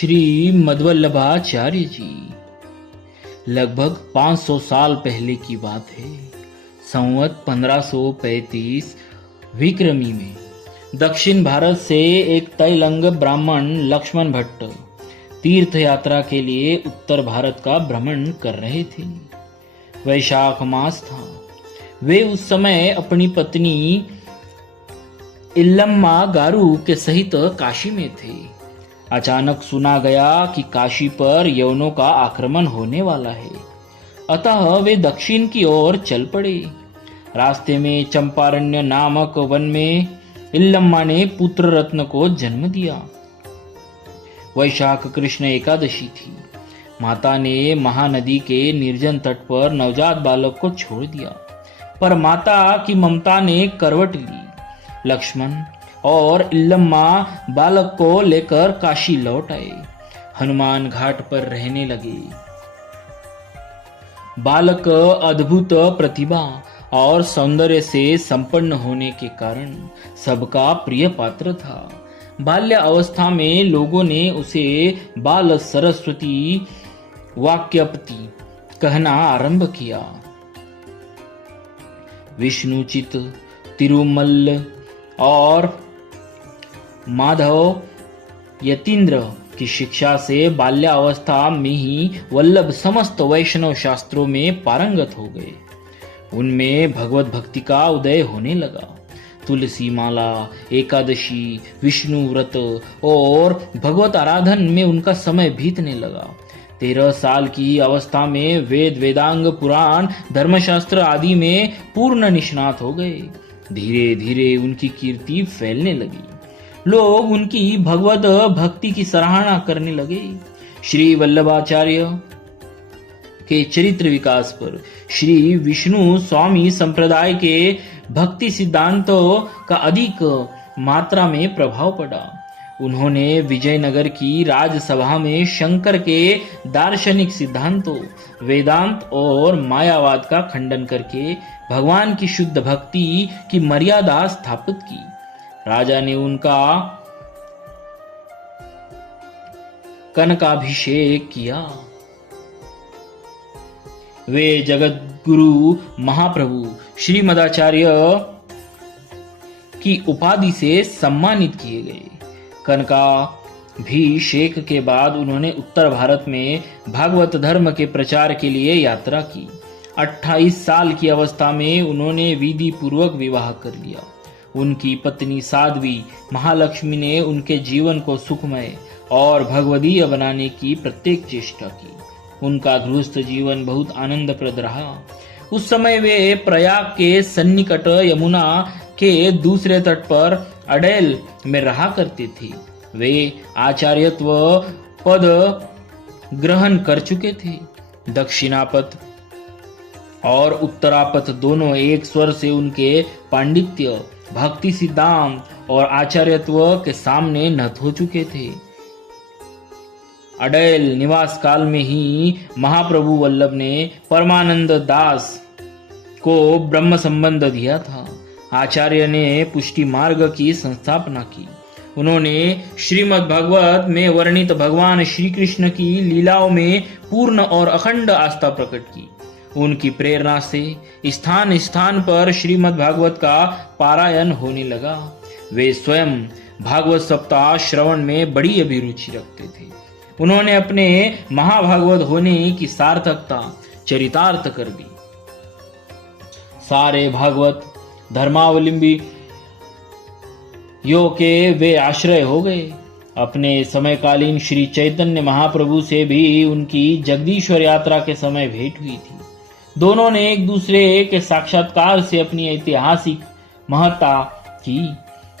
श्री मध्वल्लभाचार्य जी। लगभग 500 साल पहले की बात है। संवत 1535 विक्रमी में दक्षिण भारत से एक तैलंग ब्राह्मण लक्ष्मण भट्ट तीर्थ यात्रा के लिए उत्तर भारत का भ्रमण कर रहे थे। वैशाख मास था। वे उस समय अपनी पत्नी इल्लम्मा गारू के सहित काशी में थे। अचानक सुना गया कि काशी पर यवनों का आक्रमण होने वाला है, अतः वे दक्षिण की ओर चल पड़े। रास्ते में चंपारण्य नामक वन में इल्लम्मा ने पुत्र रत्न को जन्म दिया। वैशाख कृष्ण एकादशी थी। माता ने महानदी के निर्जन तट पर नवजात बालक को छोड़ दिया, पर माता की ममता ने करवट ली। लक्ष्मण और इल्लम्मा बालक को लेकर काशी लौट आए। हनुमान घाट पर रहने लगे। बालक अद्भुत प्रतिभा और सौंदर्य से संपन्न होने के कारण सबका प्रिय पात्र था। बाल्य अवस्था में लोगों ने उसे बाल सरस्वती वाक्यपति कहना आरंभ किया। विष्णुचित, तिरुमल्ल और माधव यतीन्द्र की शिक्षा से बाल्यावस्था में ही वल्लभ समस्त वैष्णव शास्त्रों में पारंगत हो गए। उनमें भगवत भक्ति का उदय होने लगा। तुलसी माला, एकादशी, विष्णु व्रत और भगवत आराधन में उनका समय बीतने लगा। 13 साल की अवस्था में वेद, वेदांग, पुराण, धर्मशास्त्र आदि में पूर्ण निष्णात हो गए। धीरे धीरे उनकी कीर्ति फैलने लगी। लोग उनकी भगवत भक्ति की सराहना करने लगे। श्री वल्लभाचार्य के चरित्र विकास पर श्री विष्णु स्वामी संप्रदाय के भक्ति सिद्धांतों का अधिक मात्रा में प्रभाव पड़ा। उन्होंने विजयनगर की राजसभा में शंकर के दार्शनिक सिद्धांतों, वेदांत और मायावाद का खंडन करके भगवान की शुद्ध भक्ति की मर्यादा स्थापित की। राजा ने उनका कनकाभिषेक किया। वे जगत गुरु महाप्रभु श्रीमदाचार्य की उपाधि से सम्मानित किए गए। कनकाभिषेक के बाद उन्होंने उत्तर भारत में भागवत धर्म के प्रचार के लिए यात्रा की। 28 साल की अवस्था में उन्होंने विधि पूर्वक विवाह कर लिया। उनकी पत्नी साध्वी महालक्ष्मी ने उनके जीवन को सुखमय और भगवदीय बनाने की प्रत्येक चेष्टा की। उनका गृहस्थ जीवन बहुत आनंदप्रद रहा। उस समय वे प्रयाग के सन्निकट यमुना के दूसरे तट पर अडेल में रहा करते थे। वे आचार्यत्व पद ग्रहण कर चुके थे। दक्षिणापथ और उत्तरापथ दोनों एक स्वर से उनके पांडित्य, भक्ति सिद्धांत और आचार्यत्व के सामने नत हो चुके थे। अडेल निवास काल में ही महाप्रभु वल्लभ ने परमानंद दास को ब्रह्म संबंध दिया था। आचार्य ने पुष्टि मार्ग की संस्थापना की। उन्होंने श्रीमद् भागवत में वर्णित भगवान श्री कृष्ण की लीलाओं में पूर्ण और अखंड आस्था प्रकट की। उनकी प्रेरणा से स्थान स्थान पर श्रीमद् भागवत का पारायण होने लगा। वे स्वयं भागवत सप्ताह श्रवण में बड़ी अभिरुचि रखते थे। उन्होंने अपने महाभागवत होने की सार्थकता चरितार्थ कर दी। सारे भागवत धर्मावलंबी यो के वे आश्रय हो गए। अपने समयकालीन श्री चैतन्य महाप्रभु से भी उनकी जगदीश्वर यात्रा के समय भेंट हुई थी। दोनों ने एक दूसरे के साक्षात्कार से अपनी ऐतिहासिक महत्ता की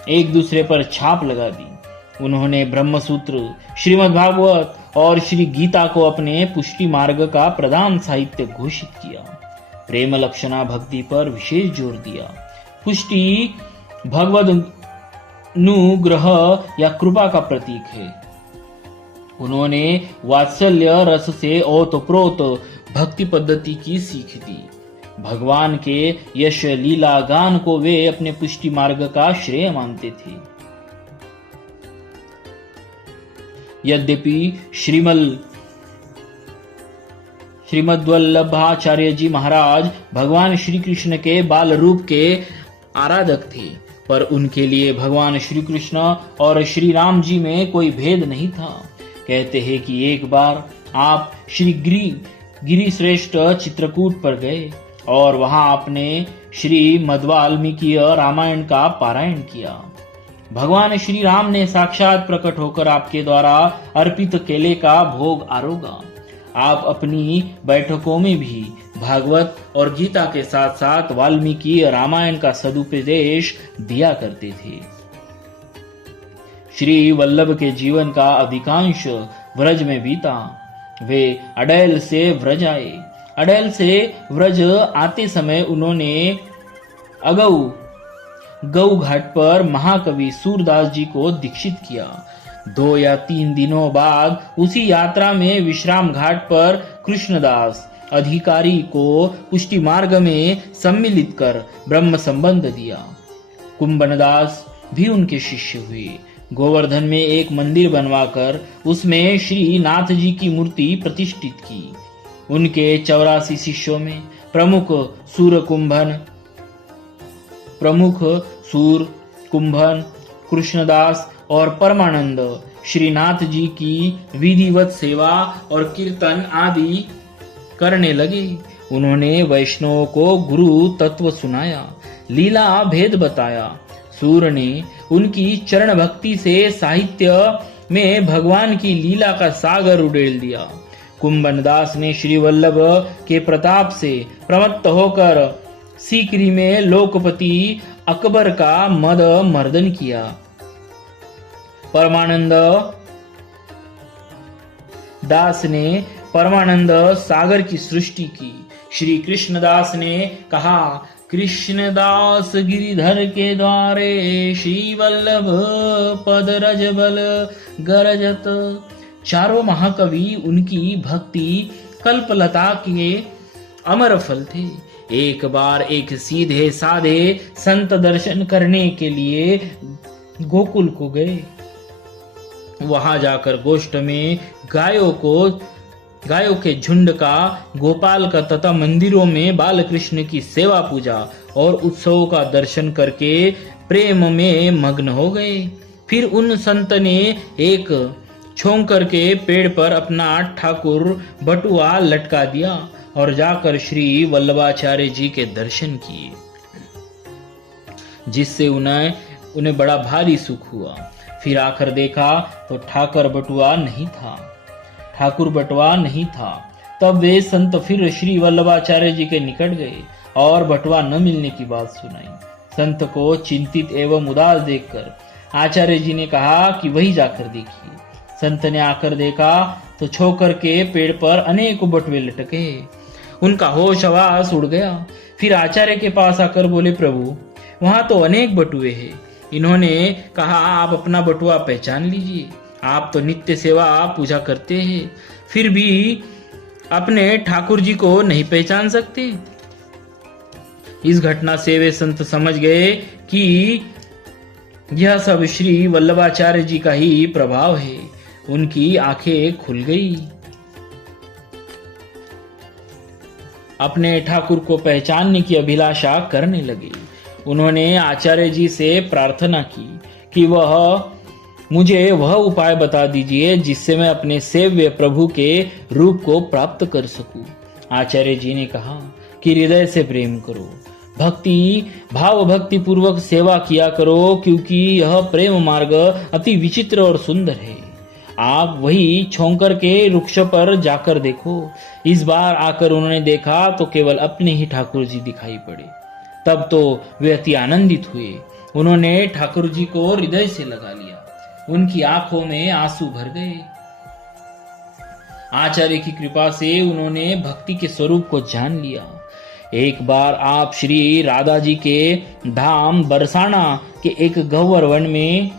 एक दूसरे पर छाप लगा दी। उन्होंने ब्रह्मसूत्र, श्रीमद् भागवत और श्री गीता को अपने पुष्टि मार्ग का प्रधान साहित्य घोषित किया। प्रेम लक्षणा भक्ति पर विशेष जोर दिया। पुष्टि भगवद अनुग्रह या कृपा का प्रतीक है। उन्होंने वात्सल्य रस से ओतप्रोत भक्ति पद्धति की सीख दी। भगवान के यश लीला गान को वे अपने पुष्टि मार्ग का श्रेय मानते थे। यद्यपि श्रीमद्वल्लभाचार्य जी महाराज भगवान श्री कृष्ण के बाल रूप के आराधक थे, पर उनके लिए भगवान श्री कृष्ण और श्री राम जी में कोई भेद नहीं था। कहते हैं कि एक बार आप श्री गिरी श्रेष्ठ चित्रकूट पर गए और वहां आपने श्री मध्वाल्मीकीय रामायण का पारायण किया। भगवान श्री राम ने साक्षात प्रकट होकर आपके द्वारा अर्पित केले का भोग आरोगा। आप अपनी बैठकों में भी भागवत और गीता के साथ साथ वाल्मीकि रामायण का सदुपदेश दिया करते थे। श्री वल्लभ के जीवन का अधिकांश व्रज में बीता। वे अडैल से व्रज आए। अडैल से व्रज आते समय उन्होंने गौ घाट पर महाकवि सूरदास जी को दीक्षित किया। 2 या 3 दिनों बाद उसी यात्रा में विश्राम घाट पर कृष्णदास अधिकारी को पुष्टि मार्ग में सम्मिलित कर ब्रह्म संबंध दिया। कुंभनदास भी उनके शिष्य हुए। गोवर्धन में एक मंदिर बनवाकर उसमें श्री नाथ जी की मूर्ति प्रतिष्ठित की। उनके 84 शिष्यों में प्रमुख सूर कुंभन, कृष्णदास और परमानंद श्रीनाथ जी की विधिवत सेवा और कीर्तन आदि करने लगे। उन्होंने वैष्णवों को गुरु तत्व सुनाया, लीला भेद बताया। सूर ने उनकी चरण भक्ति से साहित्य में भगवान की लीला का सागर उड़ेल दिया। कुंभनदास ने श्री वल्लभ के प्रताप से प्रमत्त होकर सीकरी में लोकपति अकबर का मद मर्दन किया। परमानंद सागर की सृष्टि की। श्री कृष्णदास ने कहा, कृष्णदास गिरिधर के द्वारे श्री वल्लभ पद रज बल गरजत। चारों महाकवि उनकी भक्ति कल्पलता के अमर फल थे। एक बार एक सीधे साधे संत दर्शन करने के लिए गोकुल को गए। वहां जाकर गोष्ठ में गायों के झुंड का, गोपाल का तथा मंदिरों में बाल कृष्ण की सेवा पूजा और उत्सवों का दर्शन करके प्रेम में मग्न हो गए। फिर उन संत ने एक छोंकर के पेड़ पर अपना ठाकुर बटुआ लटका दिया और जाकर श्री वल्लभाचार्य जी के दर्शन किए, जिससे उन्हें बड़ा भारी सुख हुआ। फिर आकर देखा तो ठाकुर बटुआ नहीं था। तब वे संत फिर श्री वल्लभाचार्य जी के निकट गए और बटुआ न मिलने की बात सुनाई। संत को चिंतित एवं उदास देखकर आचार्य जी ने कहा कि वही जाकर देखिए। संत ने आकर देखा तो छोकर के पेड़ पर अनेक बटुए लटके। उनका होश हवास उड़ गया। फिर आचार्य के पास आकर बोले, प्रभु वहां तो अनेक बटुए हैं। इन्होंने कहा, आप अपना बटुआ पहचान लीजिए। आप तो नित्य सेवा पूजा करते हैं, फिर भी अपने ठाकुर जी को नहीं पहचान सकते। इस घटना से वे संत समझ गए कि यह सब श्री वल्लभाचार्य जी का ही प्रभाव है। उनकी आंखें खुल गई। अपने ठाकुर को पहचानने की अभिलाषा करने लगे। उन्होंने आचार्य जी से प्रार्थना की कि मुझे वह उपाय बता दीजिए जिससे मैं अपने सेव्य प्रभु के रूप को प्राप्त कर सकूं। आचार्य जी ने कहा कि हृदय से प्रेम करो, भाव भक्ति पूर्वक सेवा किया करो, क्योंकि यह प्रेम मार्ग अति विचित्र और सुंदर है। आप वही छोंकर के वृक्ष पर जाकर देखो। इस बार आकर उन्होंने देखा तो केवल अपने ही ठाकुर जी दिखाई पड़े। तब तो वे अति आनंदित हुए। उन्होंने ठाकुर जी को हृदय से लगा लिया। उनकी आंखों में आंसू भर गए। आचार्य की कृपा से उन्होंने भक्ति के स्वरूप को जान लिया। एक बार आप श्री राधा जी के धाम बरसाना के एक गह्वर वन में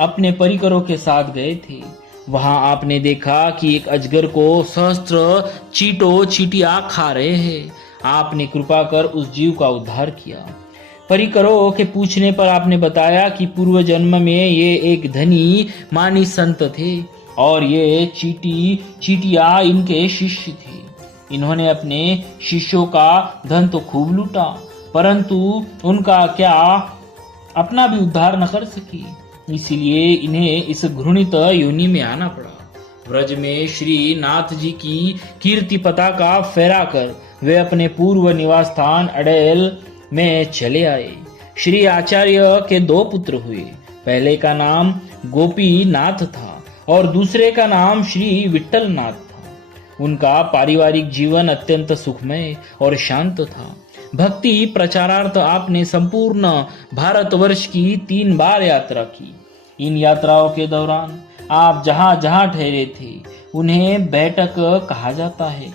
अपने परिकरों के साथ गए थे। वहां आपने देखा कि एक अजगर को सहस्त्र चींटियां खा रहे हैं। आपने कृपा कर उस जीव का उद्धार किया। परिकरों के पूछने पर आपने बताया कि पूर्व जन्म में ये एक धनी मानी संत थे। और ये चीटिया इनके शिष्य थे। इन्होंने अपने शिष्यों का धन तो खूब लूटा, परंतु उनका क्या अपना भी उद्धार न कर सकी। इसीलिए इन्हें इस घृणित योनि में आना पड़ा। ब्रज में श्री नाथ जी की कीर्ति पताका फहराकर वे अपने पूर्व निवास स्थान अडेल में चले आए। श्री आचार्य के 2 पुत्र हुए। पहले का नाम गोपीनाथ था और दूसरे का नाम श्री विट्ठलनाथ था। उनका पारिवारिक जीवन अत्यंत सुखमय और शांत था। भक्ति प्रचारार्थ आपने संपूर्ण भारतवर्ष की 3 बार यात्रा की। इन यात्राओं के दौरान आप जहां जहां ठहरे थे उन्हें बैठक कहा जाता है।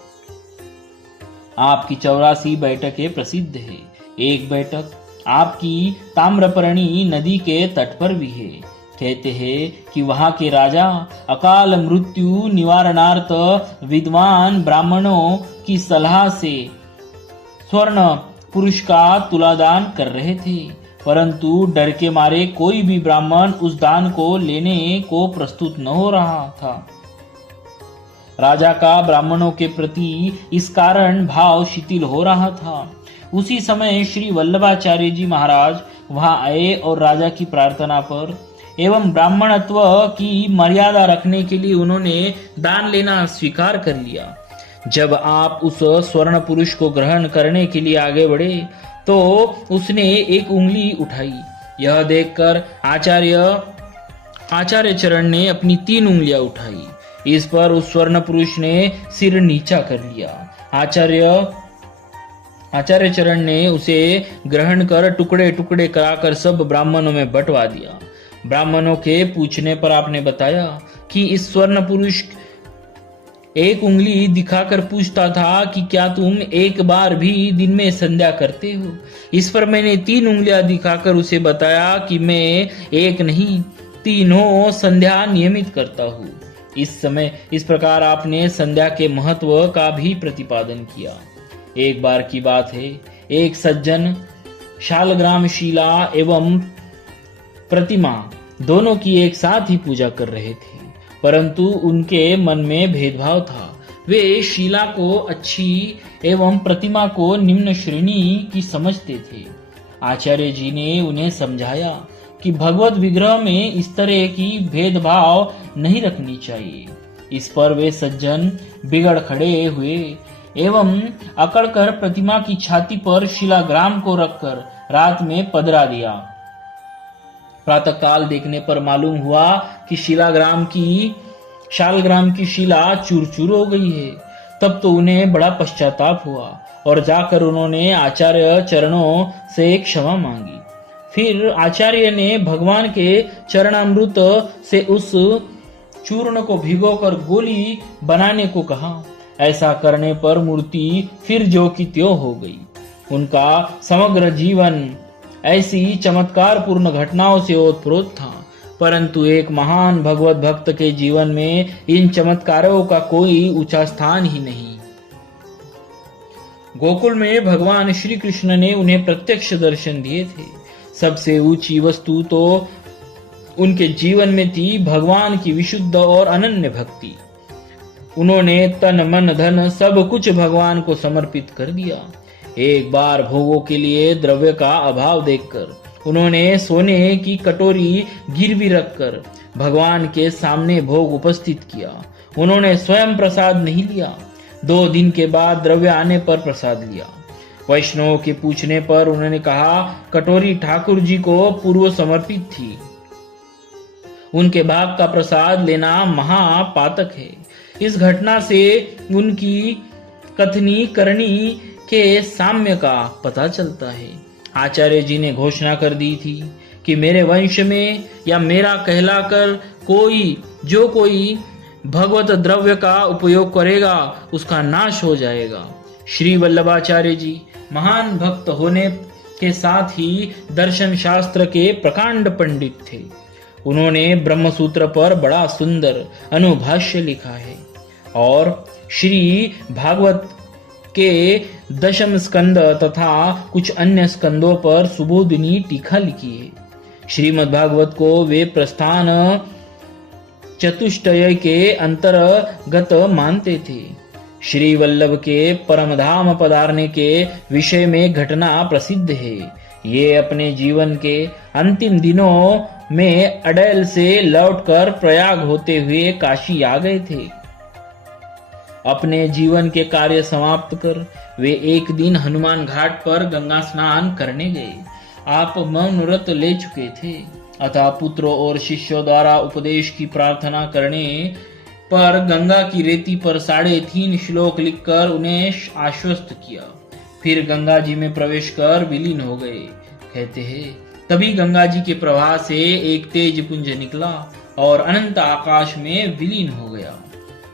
आपकी 84 बैठकें प्रसिद्ध है। एक बैठक आपकी ताम्रपर्णी नदी के तट पर भी है। कहते हैं कि वहां के राजा अकाल मृत्यु निवारणार्थ विद्वान ब्राह्मणों की सलाह से स्वर्ण पुरुष का तुलादान कर रहे थे, परंतु डर के मारे कोई भी ब्राह्मण उस दान को लेने को प्रस्तुत न हो रहा था। राजा का ब्राह्मणों के प्रति इस कारण भाव शिथिल हो रहा था। उसी समय श्री वल्लभाचार्य जी महाराज वहां आए और राजा की प्रार्थना पर एवं ब्राह्मणत्व की मर्यादा रखने के लिए उन्होंने दान लेना स्वीकार कर लिया। जब आप उस स्वर्ण पुरुष को ग्रहण करने के लिए आगे बढ़े तो उसने एक उंगली उठाई। यह देखकर आचार्य चरण ने अपनी 3 उंगलियां उठाई। इस पर उस स्वर्ण पुरुष ने सिर नीचा कर लिया। आचार्य चरण ने उसे ग्रहण कर टुकड़े टुकड़े कराकर सब ब्राह्मणों में बंटवा दिया। ब्राह्मणों के पूछने पर आपने बताया कि इस स्वर्ण पुरुष एक उंगली दिखाकर पूछता था कि क्या तुम एक बार भी दिन में संध्या करते हो। इस पर मैंने 3 उंगलियां दिखाकर उसे बताया कि मैं एक नहीं 3 संध्या नियमित करता हूँ। इस प्रकार आपने संध्या के महत्व का भी प्रतिपादन किया। एक बार की बात है, एक सज्जन शालग्राम शिला एवं प्रतिमा दोनों की एक साथ ही पूजा कर रहे थे, परंतु उनके मन में भेदभाव था। वे शिला को अच्छी एवं प्रतिमा को निम्न श्रेणी की समझते थे। आचार्य जी ने उन्हें समझाया कि भगवत विग्रह में इस तरह की भेदभाव नहीं रखनी चाहिए। इस पर वे सज्जन बिगड़ खड़े हुए एवं अकड़कर प्रतिमा की छाती पर शिलाग्राम को रखकर रात में पधरा दिया। प्रातःकाल देखने पर मालूम हुआ कि शालग्राम की शिला चूर-चूर हो गई है। तब तो उन्हें बड़ा पश्चाताप हुआ और जाकर उन्होंने आचार्य चरणों से क्षमा मांगी। फिर आचार्य ने भगवान के चरणामृत से उस चूर्ण को भिगोकर गोली बनाने को कहा। ऐसा करने पर मूर्ति फिर जो की त्यों हो गई। उनका समग्र जीवन ऐसी चमत्कार पूर्ण घटनाओं से ओतप्रोत था, परंतु एक महान भगवत भक्त के जीवन में इन चमत्कारों का कोई ऊंचा स्थान ही नहीं। गोकुल में भगवान श्री कृष्ण ने उन्हें प्रत्यक्ष दर्शन दिए थे। सबसे ऊंची वस्तु तो उनके जीवन में थी भगवान की विशुद्ध और अनन्य भक्ति। उन्होंने तन मन धन सब कुछ भगवान को समर्पित कर दिया। एक बार भोगों के लिए द्रव्य का अभाव देखकर उन्होंने सोने की कटोरी गिरवी रखकर भगवान के सामने भोग उपस्थित किया। उन्होंने स्वयं प्रसाद नहीं लिया। 2 दिन के बाद द्रव्य आने पर प्रसाद लिया। वैष्णव के पूछने पर उन्होंने कहा कटोरी ठाकुर जी को पूर्व समर्पित थी। उनके भाग का प्रसाद लेना महापातक है। इस घटना से उनकी कथनी करनी के साम्य का पता चलता है। आचार्य जी ने घोषणा कर दी थी कि मेरे वंश में या मेरा कहलाकर कोई भगवत द्रव्य का उपयोग करेगा उसका नाश हो जाएगा। श्री वल्लभाचार्य जी महान भक्त होने के साथ ही दर्शन शास्त्र के प्रकांड पंडित थे। उन्होंने ब्रह्मसूत्र पर बड़ा सुंदर अनुभाष्य लिखा है और श्री भागवत के 10वें स्कंद तथा कुछ अन्य स्कंदों पर सुबोधिनी टीका लिखी है। श्रीमद् भागवत को वे प्रस्थान चतुष्टय के अंतर्गत मानते थे। श्री वल्लभ के परमधाम पधारने के विषय में घटना प्रसिद्ध है। ये अपने जीवन के अंतिम दिनों में अडेल से लौटकर प्रयाग होते हुए काशी आ गए थे। अपने जीवन के कार्य समाप्त कर वे एक दिन हनुमान घाट पर गंगा स्नान करने गए। आप मौन व्रत ले चुके थे, अतः पुत्रों और शिष्यों द्वारा उपदेश की प्रार्थना करने पर गंगा की रेती पर 3.5 श्लोक लिखकर उन्हें आश्वस्त किया। फिर गंगा जी में प्रवेश कर विलीन हो गए। कहते हैं तभी गंगा जी के प्रवाह से एक तेज पुंज निकला और अनंत आकाश में विलीन हो गया।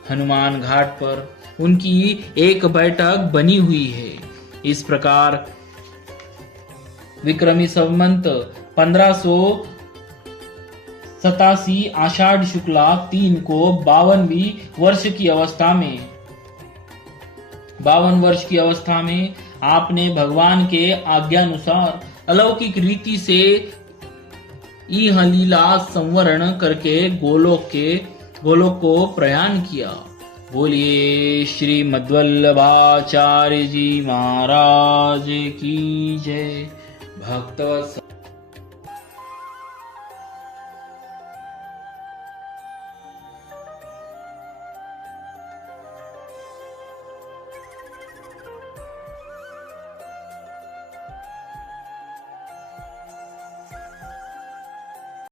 हनुमान घाट पर उनकी एक बैठक बनी हुई है। इस प्रकार विक्रमी संवत 1587 आषाढ़ शुक्ला 3 को 52 वर्ष की अवस्था में आपने भगवान के आज्ञानुसार अलौकिक रीति से इह लीला संवरण करके गोलोक को प्रयाण किया। बोलिए श्री मध्वल्लभाचार्य जी महाराज की जय। भक्तवत्सल